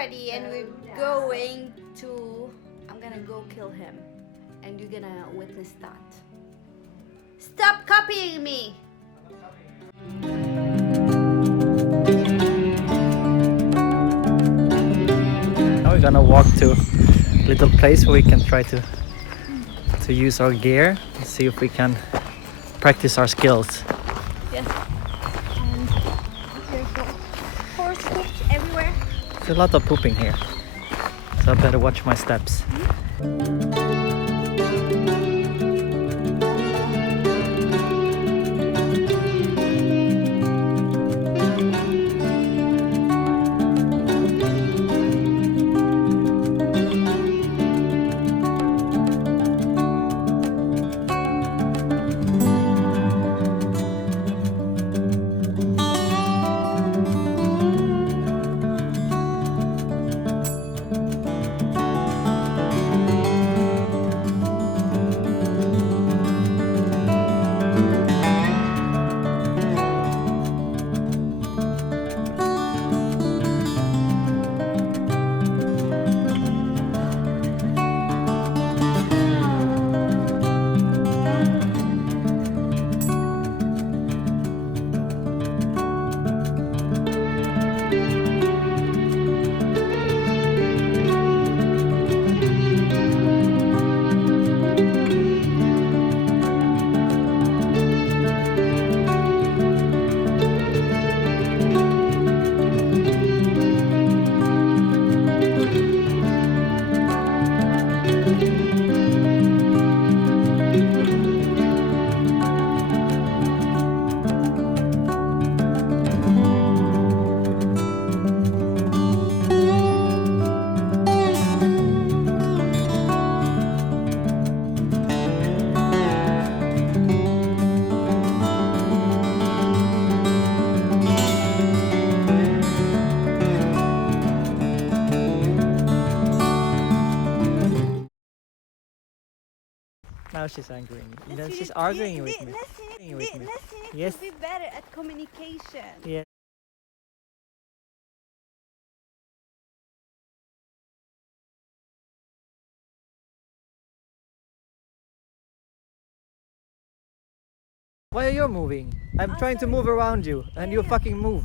ready and we're going to... I'm gonna go kill him. And you're gonna witness that. Stop copying me! Now we're gonna walk to a little place where we can try to use our gear and see if we can practice our skills. Yes. And there's horse hooves everywhere. There's a lot of pooping here, so I better watch my steps. Now she's angry. Then she's arguing with me. Yes. To be better at communication. Yeah. Why are you moving? I'm trying to move around you and you fucking move.